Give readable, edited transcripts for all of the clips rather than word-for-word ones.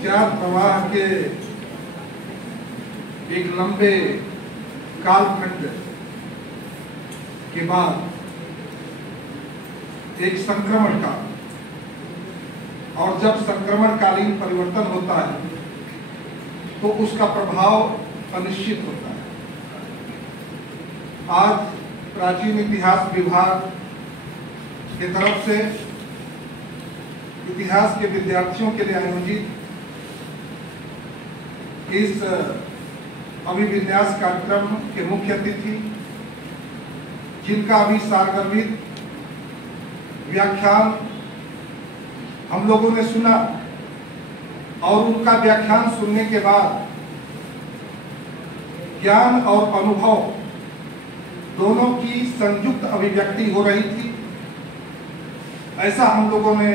विचार प्रवाह के एक लंबे कालखंड के बाद एक संक्रमण का, और जब संक्रमणकालीन परिवर्तन होता है तो उसका प्रभाव अनिश्चित होता है। आज प्राचीन इतिहास विभाग की तरफ से इतिहास के विद्यार्थियों के लिए आयोजित इस अभिविन्यास कार्यक्रम के मुख्य अतिथि, जिनका अभी सारगर्भित व्याख्यान हम लोगों ने सुना, और उनका व्याख्यान सुनने के बाद ज्ञान और अनुभव दोनों की संयुक्त अभिव्यक्ति हो रही थी, ऐसा हम लोगों ने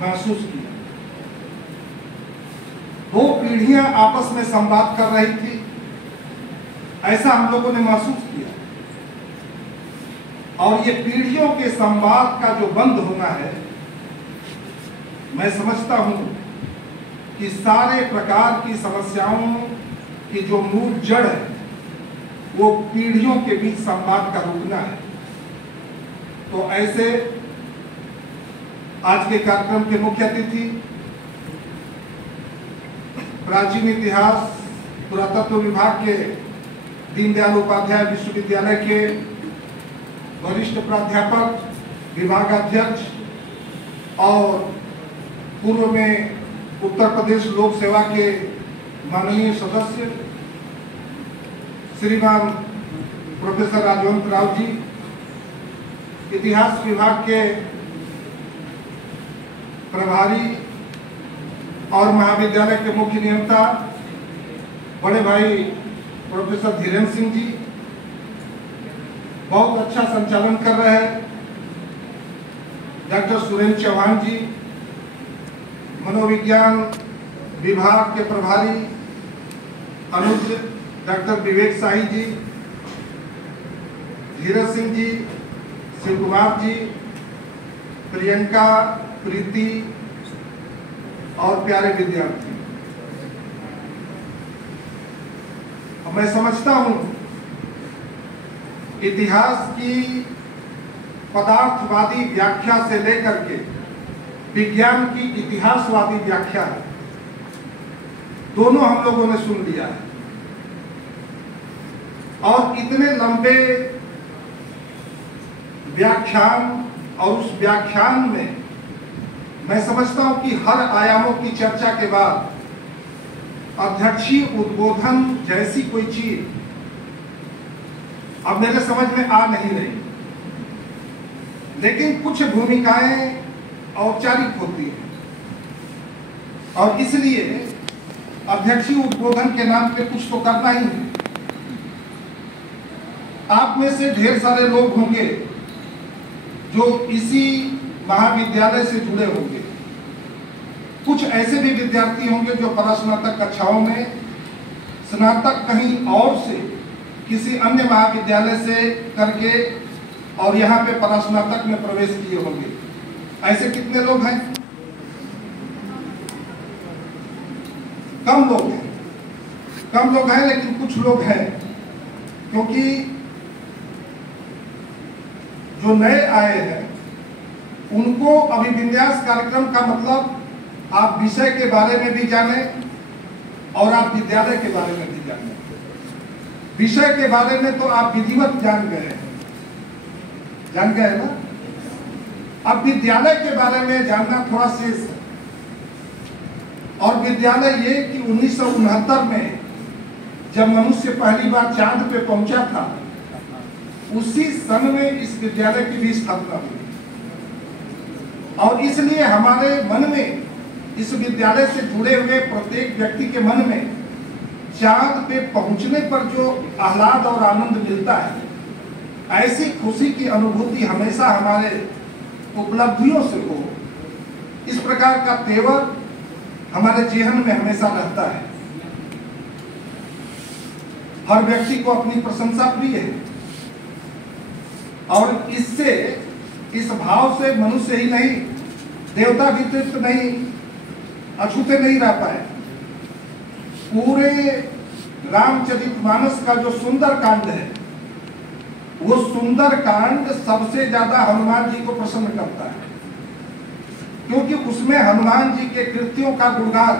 महसूस किया। दो पीढ़ियां आपस में संवाद कर रही थी, ऐसा हम लोगों ने महसूस किया। और ये पीढ़ियों के संवाद का जो बंद होना है, मैं समझता हूं कि सारे प्रकार की समस्याओं की जो मूल जड़ है वो पीढ़ियों के बीच संवाद का रुकना है। तो ऐसे आज के कार्यक्रम के मुख्य अतिथि, प्राचीन इतिहास पुरातत्व विभाग के दीनदयाल उपाध्याय विश्वविद्यालय के वरिष्ठ प्राध्यापक, विभागाध्यक्ष और पूर्व में उत्तर प्रदेश लोक सेवा के माननीय सदस्य श्रीमान प्रोफेसर राजवंत राव जी, इतिहास विभाग के प्रभारी और महाविद्यालय के मुख्य नियंता बड़े भाई प्रोफेसर धीरेन्द्र सिंह जी, बहुत अच्छा संचालन कर रहे हैं डॉक्टर सुरेंद्र चौहान जी, मनोविज्ञान विभाग के प्रभारी अनुज डॉक्टर विवेक शाही जी, धीरज सिंह जी, शिव कुमार जी, प्रियंका, प्रीति और प्यारे विद्यार्थी, मैं समझता हूं इतिहास की पदार्थवादी व्याख्या से लेकर के विज्ञान की इतिहासवादी व्याख्या है, दोनों हम लोगों ने सुन लिया है। और इतने लंबे व्याख्यान, और उस व्याख्यान में मैं समझता हूं कि हर आयामों की चर्चा के बाद अध्यक्षीय उद्बोधन जैसी कोई चीज अब मेरे समझ में आ नहीं रही, लेकिन कुछ भूमिकाएं औपचारिक होती हैं और इसलिए अध्यक्षीय उद्बोधन के नाम पे कुछ तो करना ही है। आप में से ढेर सारे लोग होंगे जो इसी महाविद्यालय से जुड़े होंगे, कुछ ऐसे भी विद्यार्थी होंगे जो परास्नातक कक्षाओं में, स्नातक कहीं और से किसी अन्य महाविद्यालय से करके और यहाँ पे परास्नातक में प्रवेश किए होंगे। ऐसे कितने लोग हैं? कम लोग हैं, लेकिन कुछ लोग हैं, क्योंकि जो नए आए हैं उनको अभिविन्यास कार्यक्रम का मतलब आप विषय के बारे में भी जाने और आप विद्यालय के बारे में भी जाने। विषय के बारे में तो आप विधिवत जान गए ना। अब विद्यालय के बारे में जानना थोड़ा शेष है। और विद्यालय ये कि 1969 में जब मनुष्य पहली बार चांद पे पहुंचा था, उसी सन में इस विद्यालय की भी स्थापना हुई। और इसलिए हमारे मन में, इस विद्यालय से जुड़े हुए प्रत्येक व्यक्ति के मन में चांद पे पहुंचने पर जो आह्लाद और आनंद मिलता है, ऐसी खुशी की अनुभूति हमेशा हमारे उपलब्धियों से हो, इस प्रकार का तेवर हमारे जेहन में हमेशा रहता है। हर व्यक्ति को अपनी प्रशंसा प्रिय है, और इससे, इस भाव से मनुष्य ही नहीं, देवता भी तृप्त नहीं, अछूते नहीं रह पाए। पूरे रामचरितमानस का जो सुंदर कांड है, वो सुंदर कांड सबसे ज्यादा हनुमान जी को प्रसन्न करता है, क्योंकि उसमें हनुमान जी के कृत्यों का गुणगान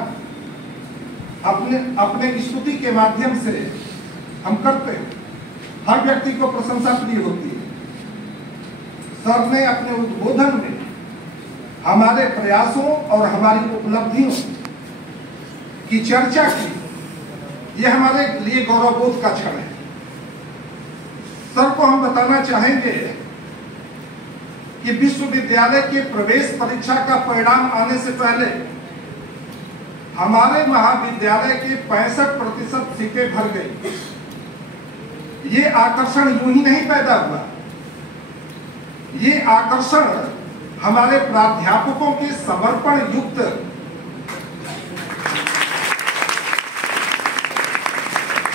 अपने स्तुति के माध्यम से हम करते हैं। हर व्यक्ति को प्रशंसा प्रिय होती है। सर ने अपने उद्बोधन में हमारे प्रयासों और हमारी उपलब्धियों की चर्चा की। यह हमारे लिए गौरवबोध का क्षण है। सर को हम बताना चाहेंगे कि विश्वविद्यालय के प्रवेश परीक्षा का परिणाम आने से पहले हमारे महाविद्यालय के 65% सीटें भर गई। ये आकर्षण यूं ही नहीं पैदा हुआ। ये आकर्षण हमारे प्राध्यापकों के समर्पण युक्त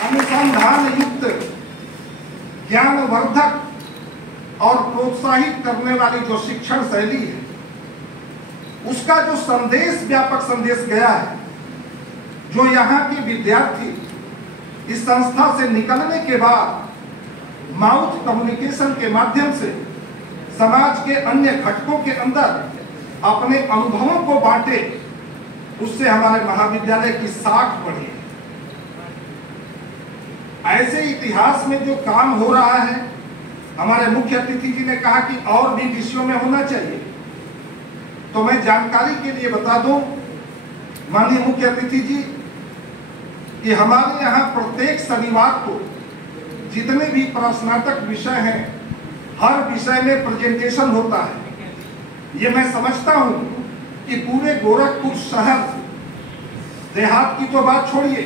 अनुसंधान युक्त ज्ञानवर्धक और प्रोत्साहित करने वाली जो शिक्षण शैली है, उसका जो संदेश, व्यापक संदेश गया है, जो यहाँ के विद्यार्थी इस संस्था से निकलने के बाद माउथ कम्युनिकेशन के माध्यम से समाज के अन्य घटकों के अंदर अपने अनुभवों को बांटे, उससे हमारे महाविद्यालय की साख बढ़ी। ऐसे इतिहास में जो काम हो रहा है, हमारे मुख्य अतिथि जी ने कहा कि और भी विषयों में होना चाहिए, तो मैं जानकारी के लिए बता दूं माननीय मुख्य अतिथि जी कि हमारे यहाँ प्रत्येक शनिवार को जितने भी प्रश्नातक विषय हैं, हर विषय में प्रेजेंटेशन होता है। ये मैं समझता हूँ कि पूरे गोरखपुर शहर, देहात की तो बात छोड़िए,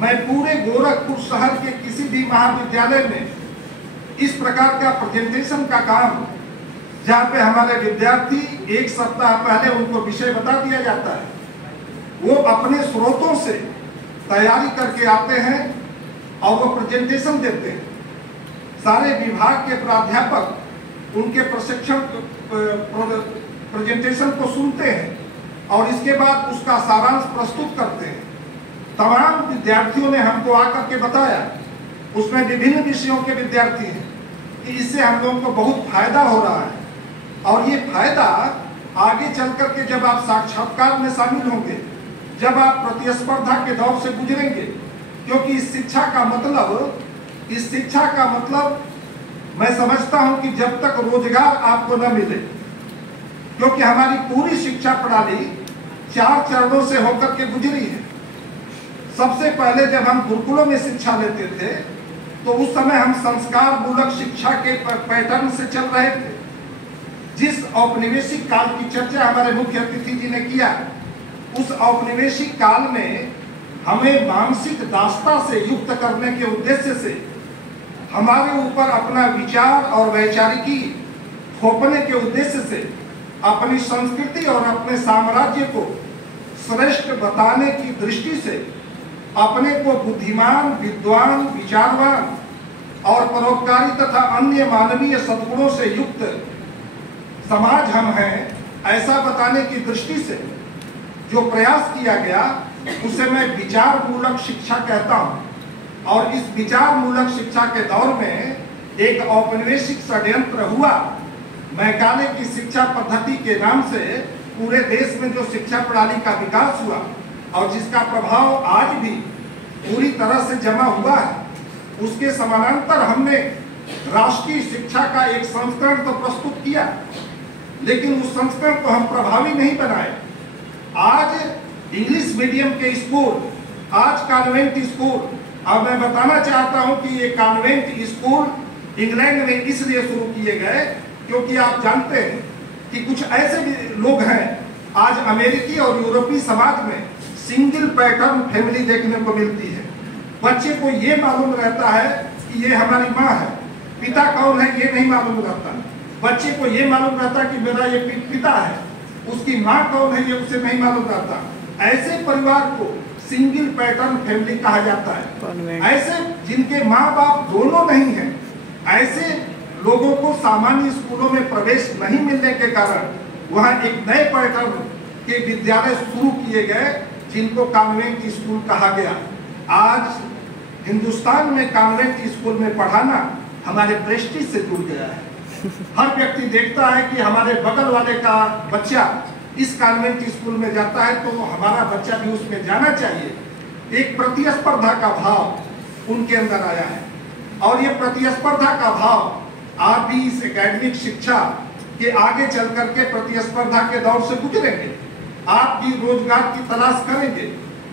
मैं पूरे गोरखपुर शहर के किसी भी महाविद्यालय में इस प्रकार का प्रेजेंटेशन का काम, जहाँ पे हमारे विद्यार्थी एक सप्ताह पहले उनको विषय बता दिया जाता है, वो अपने स्रोतों से तैयारी करके आते हैं और वो प्रेजेंटेशन देते हैं। सारे विभाग के प्राध्यापक उनके प्रशिक्षण प्रेजेंटेशन को सुनते हैं और इसके बाद उसका सारांश प्रस्तुत करते हैं। तमाम विद्यार्थियों ने हमको आकर के बताया, उसमें विभिन्न विषयों के विद्यार्थी हैं, कि इससे हम लोगों को बहुत फायदा हो रहा है। और ये फायदा आगे चल करके जब आप साक्षात्कार में शामिल होंगे, जब आप प्रतिस्पर्धा के दौर से गुजरेंगे, क्योंकि इस शिक्षा का मतलब मैं समझता हूं कि जब तक रोजगार आपको न मिले, क्योंकि हमारी पूरी शिक्षा प्रणाली 4 चरणों से होकर के गुजरी है। सबसे पहले जब हम गुरुकुलों में शिक्षा लेते थे, तो उस समय हम संस्कार मूलक शिक्षा के पैटर्न से चल रहे थे। जिस औपनिवेशिक काल की चर्चा हमारे मुख्य अतिथि जी ने किया, उस औपनिवेशिक काल में हमें मानसिक दास्ता से युक्त करने के उद्देश्य से हमारे ऊपर अपना विचार और वैचारिकी थोपने के उद्देश्य से अपनी संस्कृति और अपने साम्राज्य को श्रेष्ठ बताने की दृष्टि से अपने को बुद्धिमान, विद्वान, विचारवान और परोपकारी तथा अन्य मानवीय सद्गुणों से युक्त समाज हम हैं, ऐसा बताने की दृष्टि से जो प्रयास किया गया, उसे मैं विचार मूलक शिक्षा कहता हूँ। और इस विचार मूलक शिक्षा के दौर में एक औपनिवेशिक षड्यंत्र हुआ। मैकाले की शिक्षा पद्धति के नाम से पूरे देश में जो शिक्षा प्रणाली का विकास हुआ और जिसका प्रभाव आज भी पूरी तरह से जमा हुआ है, उसके समानांतर हमने राष्ट्रीय शिक्षा का एक संस्करण तो प्रस्तुत किया, लेकिन उस संस्करण को हम प्रभावी नहीं बनाए। आज इंग्लिश मीडियम के स्कूल, आज कॉन्वेंट स्कूल, अब मैं बताना चाहता हूं कि ये कॉन्वेंट स्कूल इंग्लैंड में इसलिए शुरू किए गए क्योंकि आप जानते हैं कि कुछ ऐसे भी लोग हैं आज अमेरिकी और यूरोपीय समाज में सिंगल पैटर्न फैमिली देखने को मिलती है। बच्चे को ये मालूम रहता है कि ये हमारी माँ है, पिता कौन है ये नहीं मालूम रहता। बच्चे को ये मालूम रहता कि मेरा ये पिता है, उसकी माँ कौन है ये उसे नहीं मालूम रहता। ऐसे परिवार को सिंगल पैटर्न फैमिली कहा जाता है। ऐसे जिनके माँ बाप दोनों नहीं हैं, ऐसे लोगों को सामान्य स्कूलों में प्रवेश नहीं मिलने के कारण वहाँ एक नए पैटर्न के विद्यालय शुरू किए गए जिनको कॉन्वेंट स्कूल कहा गया। आज हिंदुस्तान में कॉन्वेंट स्कूल में पढ़ाना हमारे प्रेस्टीज से जुड़ गया है। हर व्यक्ति देखता है कि हमारे बगल वाले का बच्चा इस कॉन्वेंट स्कूल में जाता है तो हमारा बच्चा भी उसमें जाना चाहिए। एक प्रतिस्पर्धा का भाव उनके अंदर आया है और ये प्रतिस्पर्धा का भाव आप भी इस एकेडमिक शिक्षा के आगे चल करके प्रतिस्पर्धा के दौर से गुजरेंगे। आप भी रोजगार की तलाश करेंगे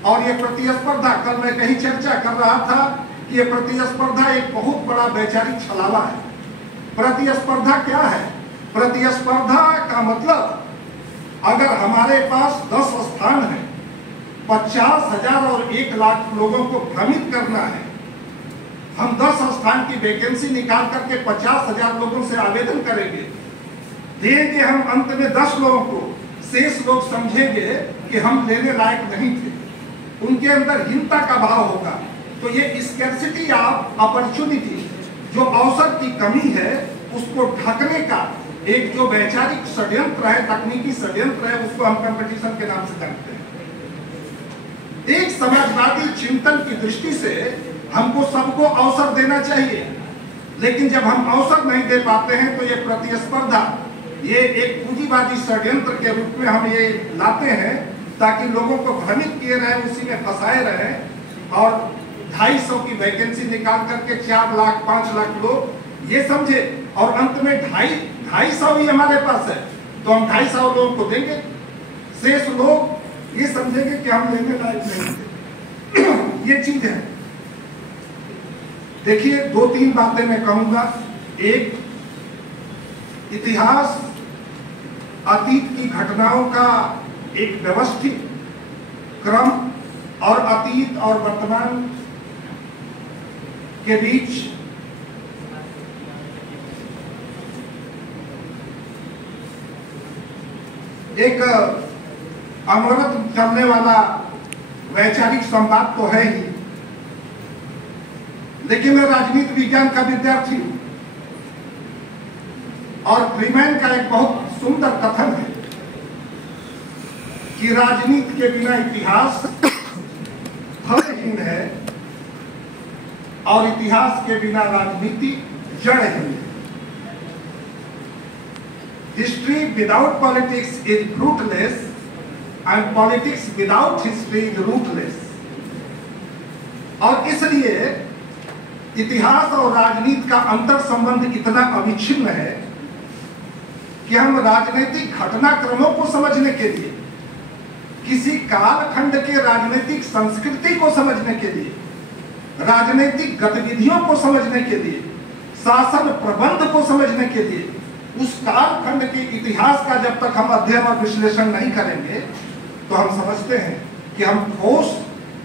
और ये प्रतिस्पर्धा, कल मैं कहीं चर्चा कर रहा था कि ये प्रतिस्पर्धा एक बहुत बड़ा वैचारिक छलावा है। प्रतिस्पर्धा क्या है? प्रतिस्पर्धा का मतलब अगर हमारे पास 10 स्थान है, 50,000 और 1 लाख लोगों को भ्रमित करना है, हम 10 स्थान की वैकेंसी निकाल करके 50,000 लोगों से आवेदन करेंगे, देंगे हम अंत में 10 लोगों को, शेष लोग समझेंगे कि हम लेने लायक नहीं थे, उनके अंदर हीनता का भाव होगा। तो ये स्कैर्सिटी ऑफ अपॉर्चुनिटी, जो अवसर की कमी है उसको ढकने का एक जो वैचारिक षड्यंत्र है, तकनीकी षड्यंत्र है, उसको हम कंपटीशन के नाम से जानते हैं। एक समाजवादी चिंतन की दृष्टि से हमको सबको अवसर देना चाहिए, लेकिन जब हम अवसर नहीं दे पाते हैं तो ये प्रतिस्पर्धा, ये एक पूंजीवादी षड्यंत्र के रूप में हम ये लाते हैं ताकि लोगों को भ्रमित किए रहे, उसी में फंसाए रहे और 250 की वैकेंसी निकाल करके 4 लाख 5 लाख लोग ये समझे और अंत में 250 ही हमारे पास है तो हम 250 लोगों को देंगे, शेष लोग ये समझेंगे कि हम लेने लायक नहीं थे। ये चीज है। देखिए 2-3 बातें मैं कहूंगा। एक, इतिहास अतीत की घटनाओं का एक व्यवस्थित क्रम और अतीत और वर्तमान के बीच एक अनवरत चलने वाला वैचारिक संवाद तो है ही, लेकिन मैं राजनीति विज्ञान का विद्यार्थी हूं और फ्रीमैन का एक बहुत सुंदर कथन है कि राजनीति के बिना इतिहास फलहीन है और इतिहास के बिना राजनीति जड़हीन है। History without politics is fruitless and politics without history is rootless. और इसलिए इतिहास और राजनीति का अंतर संबंध इतना अविच्छिन्न है कि हम राजनीतिक घटनाक्रमों को समझने के लिए, किसी कालखंड के राजनीतिक संस्कृति को समझने के लिए, राजनीतिक गतिविधियों को समझने के लिए, शासन प्रबंध को समझने के लिए, उस कालखंड के इतिहास का जब तक हम अध्ययन और विश्लेषण नहीं करेंगे तो हम समझते हैं कि हम ठोस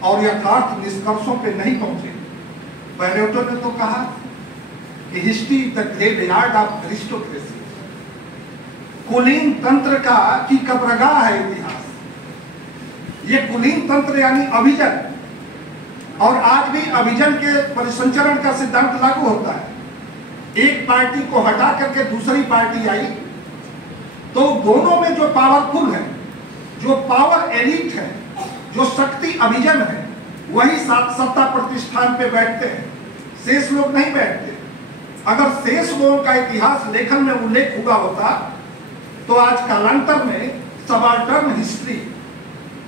और यथार्थ निष्कर्षों पे नहीं पहुंचे। प्लेटो ने तो कहा कि history the graveyard of aristocracy, कुलीन तंत्र का की कब्रगाह है इतिहास। ये कुलीन तंत्र यानी अभिजन, और आज भी अभिजन के परिसंचरण का सिद्धांत लागू होता है। एक पार्टी को हटा करके दूसरी पार्टी आई तो दोनों में जो पावरफुल है, जो पावर एलिट है, जो शक्ति अभिजन है, वही सत्ता प्रतिष्ठान पे बैठते हैं, शेष लोग नहीं बैठते। अगर शेष लोगों का इतिहास लेखन में उल्लेख हुआ होता तो आज कालांतर में सबाल्टर्न हिस्ट्री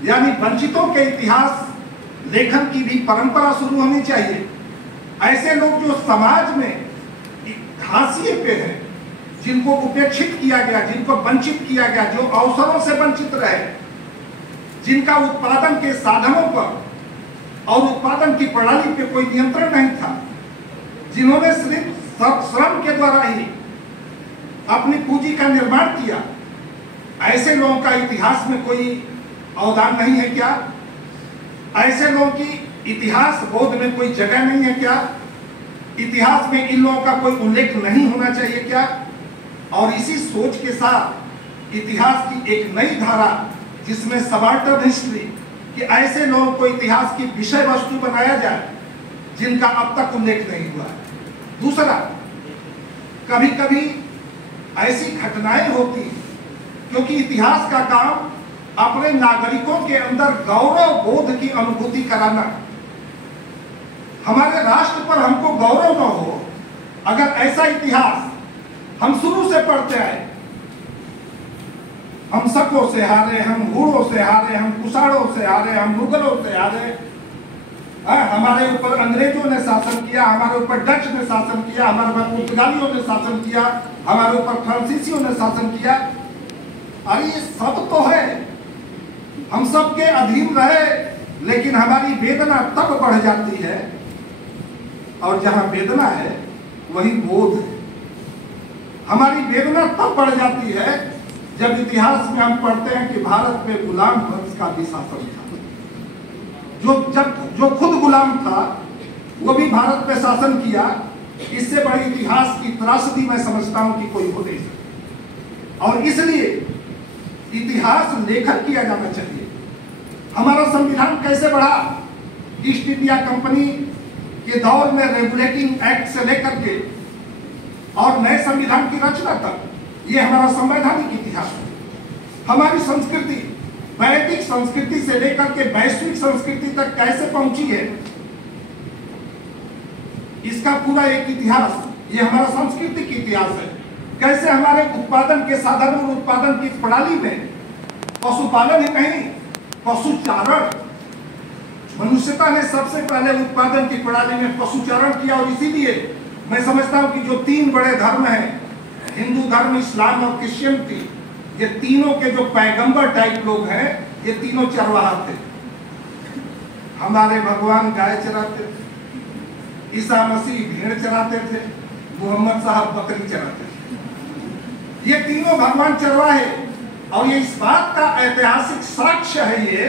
यानी वंचितों के इतिहास लेखन की भी परंपरा शुरू होनी चाहिए। ऐसे लोग जो समाज में हाशिए पे हैं, जिनको उपेक्षित किया गया, जिनको वंचित किया गया, जो अवसरों से वंचित रहे, जिनका उत्पादन के साधनों पर और उत्पादन की प्रणाली पे कोई नियंत्रण नहीं था, जिन्होंने सिर्फ श्रम के द्वारा ही अपनी पूंजी का निर्माण किया, ऐसे लोगों का इतिहास में कोई अवदान नहीं है क्या? ऐसे लोगों की इतिहास बोध में कोई जगह नहीं है क्या? इतिहास में इन लोगों का कोई उल्लेख नहीं होना चाहिए क्या? और इसी सोच के साथ इतिहास की एक नई धारा जिसमें सबाल्टर्न हिस्ट्री कि ऐसे लोगों को इतिहास की विषय वस्तु बनाया जाए जिनका अब तक उल्लेख नहीं हुआ है। दूसरा, कभी कभी ऐसी घटनाएं होती क्योंकि इतिहास का काम अपने नागरिकों के अंदर गौरव बोध की अनुभूति कराना। हमारे राष्ट्र पर हमको गौरव न हो अगर ऐसा इतिहास हम शुरू से पढ़ते आए, हम शकों से हारे, हम हूणों से हारे, हम कुषाणों से हारे, हम मुगलों से हारे, हमारे ऊपर अंग्रेजों ने शासन किया, हमारे ऊपर डच ने शासन किया, हमारे ऊपर पुर्तगालियों ने शासन किया, हमारे ऊपर फ्रांसीसियों ने शासन किया। अरे ये सब तो है, हम सब के अधीन रहे, लेकिन हमारी वेदना तब बढ़ जाती है, और जहां वेदना है वही बोध है। हमारी वेदना तब बढ़ जाती है जब इतिहास में हम पढ़ते हैं कि भारत में गुलाम वंश का भी शासन था। जो खुद गुलाम था वो भी भारत पे शासन किया। इससे बड़ी इतिहास की त्रासदी मैं समझता हूं कि कोई हो नहीं सकता, और इसलिए इतिहास लेखन किया जाना चाहिए। हमारा संविधान कैसे बढ़ा? ईस्ट इंडिया कंपनी के दौर में रेगुलेटिंग एक्ट से लेकर के और नए संविधान की रचना तक, ये हमारा संवैधानिक इतिहास है। हमारी संस्कृति वैदिक संस्कृति से लेकर के वैश्विक संस्कृति तक कैसे पहुंची है, इसका पूरा एक इतिहास, ये हमारा सांस्कृतिक इतिहास है। कैसे हमारे उत्पादन के साधन और उत्पादन की प्रणाली में पशुपालन ही नहीं, पशुचारण, मनुष्यता ने सबसे पहले उत्पादन की प्रणाली में पशुचारण किया। और इसीलिए मैं समझता हूं कि जो तीन बड़े धर्म हैं, हिंदू धर्म, इस्लाम और क्रिश्चियनिटी, ये तीनों के जो पैगंबर टाइप लोग हैं, ये तीनों चरवाहा थे। हमारे भगवान गाय चराते थे, ईसा मसीह भेड़ चराते थे, मोहम्मद साहब बकरी चराते थे। ये तीनों भगवान चरवाहे, और ये इस बात का ऐतिहासिक साक्ष्य है ये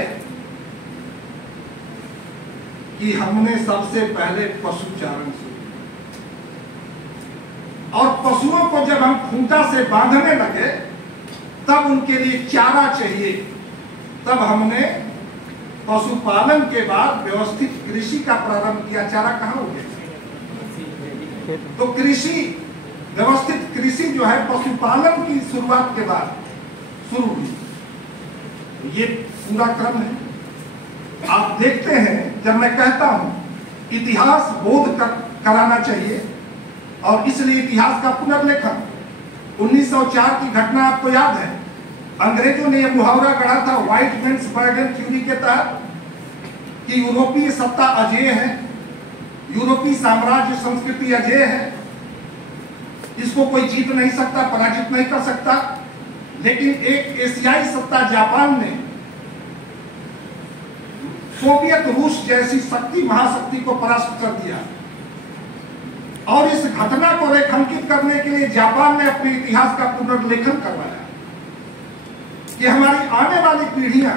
कि हमने सबसे पहले पशुचारण शुरू, और पशुओं को जब हम खूंटा से बांधने लगे तब उनके लिए चारा चाहिए। तब हमने पशुपालन के बाद व्यवस्थित कृषि का प्रारंभ किया। चारा कहाँ हो गया? तो कृषि, व्यवस्थित कृषि जो है पशुपालन की शुरुआत के बाद शुरू हुई। ये पूरा क्रम है। आप देखते हैं, जब मैं कहता हूं इतिहास बोध कराना चाहिए, और इसलिए इतिहास का पुनर्लेखन, 1904 की घटना आपको याद है। अंग्रेजों ने यह मुहावरा गढ़ा था व्हाइट मैन्स बर्डन थ्योरी के तहत कि यूरोपीय सत्ता अजेय है, यूरोपीय साम्राज्य संस्कृति अजेय है, इसको कोई जीत नहीं सकता, पराजित नहीं कर सकता। लेकिन एक एशियाई सत्ता जापान ने सोवियत रूस जैसी शक्ति, महाशक्ति को परास्त कर दिया, और इस घटना को रेखांकित करने के लिए जापान ने अपने इतिहास का पुनर्लेखन करवाया कि हमारी आने वाली पीढ़ियां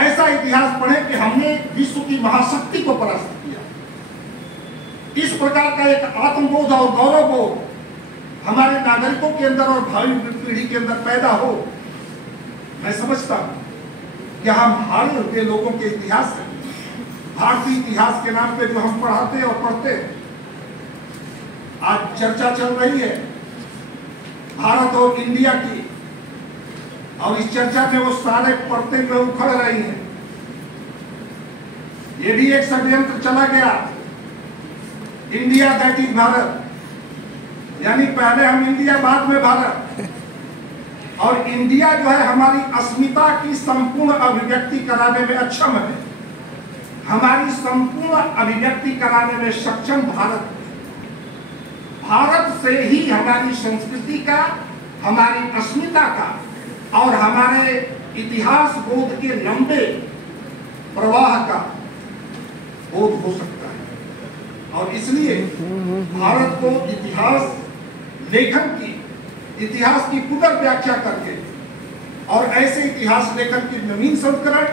ऐसा इतिहास पढ़े कि हमने विश्व की महाशक्ति को परास्त किया। इस प्रकार का एक आत्मबोध और गौरवबोध हमारे नागरिकों के अंदर और भावी पीढ़ी के अंदर पैदा हो। मैं समझता हूं कि हम हारे हुए लोगों के इतिहास है, भारतीय इतिहास के नाम पे जो हम पढ़ाते और पढ़ते, आज चर्चा चल रही है भारत और इंडिया की, और इस चर्चा में वो सारे पढ़ते हुए उखड़ रही हैं। ये भी एक षड्यंत्र चला गया, इंडिया दैट इज भारत, यानी पहले हम इंडिया बाद में भारत। और इंडिया जो है हमारी अस्मिता की संपूर्ण अभिव्यक्ति कराने में अक्षम है, हमारी संपूर्ण अभिव्यक्ति कराने में सक्षम भारत। भारत से ही हमारी संस्कृति का, हमारी अस्मिता का और हमारे इतिहास बोध के लंबे प्रवाह का बोध हो सकता है। और इसलिए भारत को इतिहास लेखन की, इतिहास की पुनर्व्याख्या करके और ऐसे इतिहास लेखन की नवीन संस्करण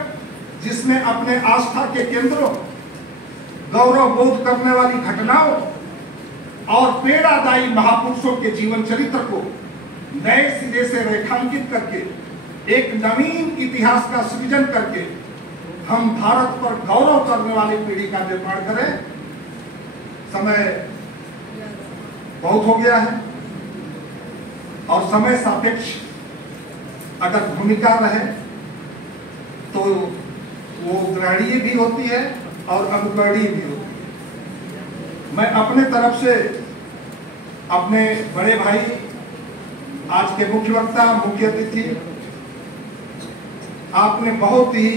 जिसमें अपने आस्था के केंद्रों, गौरव बोध करने वाली घटनाओं और प्रेरणादायी महापुरुषों के जीवन चरित्र को नए सिरे से रेखांकित करके एक नवीन इतिहास का सृजन करके हम भारत पर गौरव करने वाली पीढ़ी का निर्माण करें। समय बहुत हो गया है और समय सापेक्ष अगर भूमिका रहे तो वो ग्रहणीय भी होती है और अनुकरणीय भी होती है। मैं अपने तरफ से अपने बड़े भाई, आज के मुख्य वक्ता, मुख्य अतिथि, आपने बहुत ही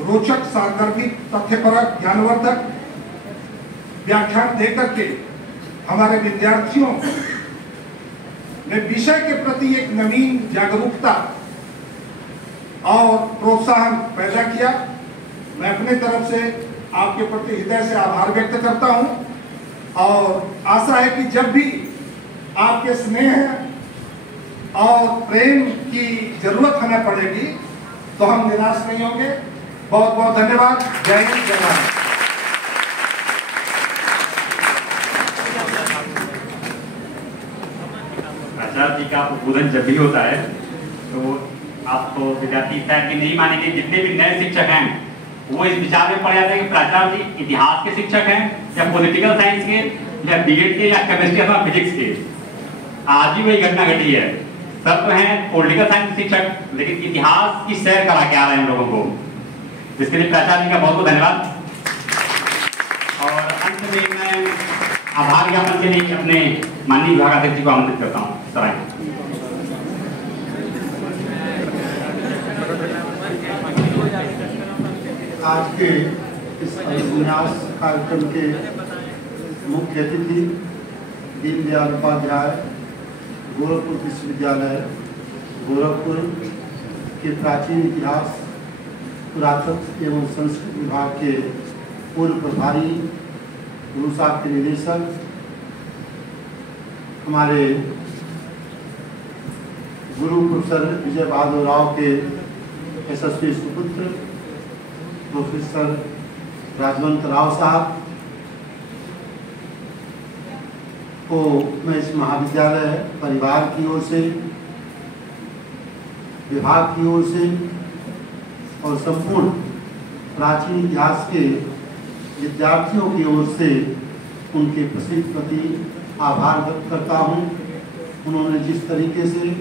रोचक, सागर्भिक, तथ्यपरक, ज्ञानवर्धक व्याख्यान देकर के हमारे विद्यार्थियों ने विषय के प्रति एक नवीन जागरूकता और प्रोत्साहन पैदा किया। मैं अपने तरफ से आपके प्रति हृदय से आभार व्यक्त करता हूं और आशा है कि जब भी आपके स्नेह और प्रेम की जरूरत हमें पड़ेगी तो हम निराश नहीं होंगे। बहुत बहुत धन्यवाद। जय हिंद, जय भारत। आचार्य जी का उद्बोधन जब भी होता है तो आपको विद्यार्थी शायद नहीं मानेंगे, जितने भी नए शिक्षक हैं वो इस विचार में पड़ जाते हैं कि प्राचार्य जी इतिहास के शिक्षक हैं या पॉलिटिकल साइंस के या बीएड के या केमिस्ट्री अथवा फिजिक्स के। आज ही वही घटना घटी है। सब तो हैं पॉलिटिकल साइंस शिक्षक, लेकिन इतिहास की सैर करा के आ रहे हैं हम लोगों को। इसके लिए प्राचार्य जी का बहुत बहुत धन्यवाद। और अंत में मैं आभार ज्ञापन के लिए अपने माननीय विभागाध्यक्ष जी को आमंत्रित करता हूँ। सराय आज के इस अभिन्यास कार्यक्रम के मुख्य अतिथि दीनदयाल उपाध्याय गोरखपुर विश्वविद्यालय गोरखपुर के प्राचीन इतिहास, पुरातत्व एवं संस्कृति विभाग के पूर्व प्रभारी गुरु साहब के निदेशक, हमारे गुरु प्रोफेसर विजय बहादुर राव के यशस्वी सुपुत्र प्रोफेसर राजवंत राव साहब को मैं इस महाविद्यालय परिवार की ओर से, विभाग की ओर से और संपूर्ण प्राचीन इतिहास के विद्यार्थियों की ओर से उनके प्रति आभार व्यक्त करता हूँ। उन्होंने जिस तरीके से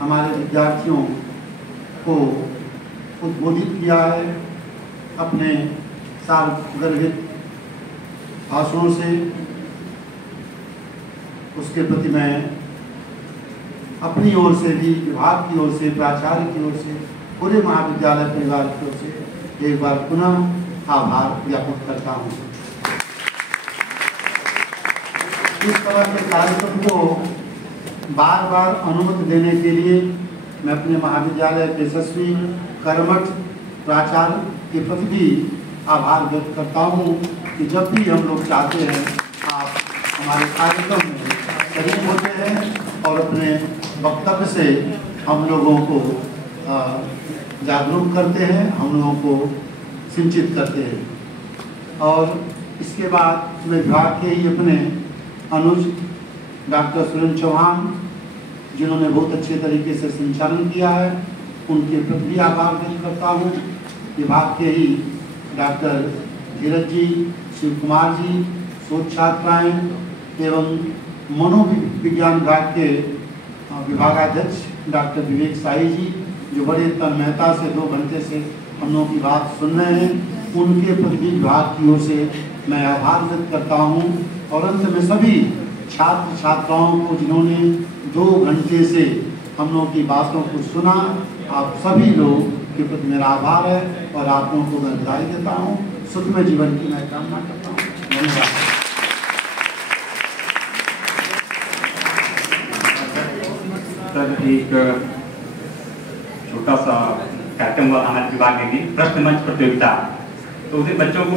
हमारे विद्यार्थियों को उद्बोधित किया है अपने सार्वगर्भित भाषणों से, उसके प्रति मैं अपनी ओर से भी, विभाग की ओर से, प्राचार्य की ओर से, पूरे महाविद्यालय परिवार की ओर से एक बार पुनः आभार ज्ञापित करता हूँ। इस तरह के कार्यक्रम को बार बार अनुमति देने के लिए मैं अपने महाविद्यालय के यशस्वी कर्मठ प्राचार्य के प्रति भी आभार व्यक्त करता हूँ कि जब भी हम लोग चाहते हैं आप हमारे कार्यक्रम में शरीक होते हैं और अपने वक्तव्य से हम लोगों को जागरूक करते हैं, हम लोगों को सिंचित करते हैं। और इसके बाद मैं विभाग के ही अपने अनुज डॉक्टर सुरेंद्र चौहान, जिन्होंने बहुत अच्छे तरीके से संचालन किया है, उनके प्रति भी आभार व्यक्त करता हूँ। विभाग के ही डॉक्टर धीरज जी, शिव कुमार जी, शोध छात्राएँ एवं मनोविज्ञान विभाग के विभागाध्यक्ष डॉक्टर विवेक साई जी, जो बड़े तन्मयता से 2 घंटे से हम लोगों की बात सुन रहे हैं, उनके प्रति विभाग की ओर से मैं आभार व्यक्त करता हूँ। और अंत में सभी छात्र छात्राओं को जिन्होंने 2 घंटे से हम लोगों की बातों को सुना, आप सभी लोग के प्रति मेरा आभार है और आप लोगों को मैं बधाई देता हूँ। सुखमय जीवन की मैं कामना करता हूँ। धन्यवाद। एक छोटा सा कार्यक्रम हुआ हमारे विभाग ने, प्रश्न मंच प्रतियोगिता। तो उसे बच्चों को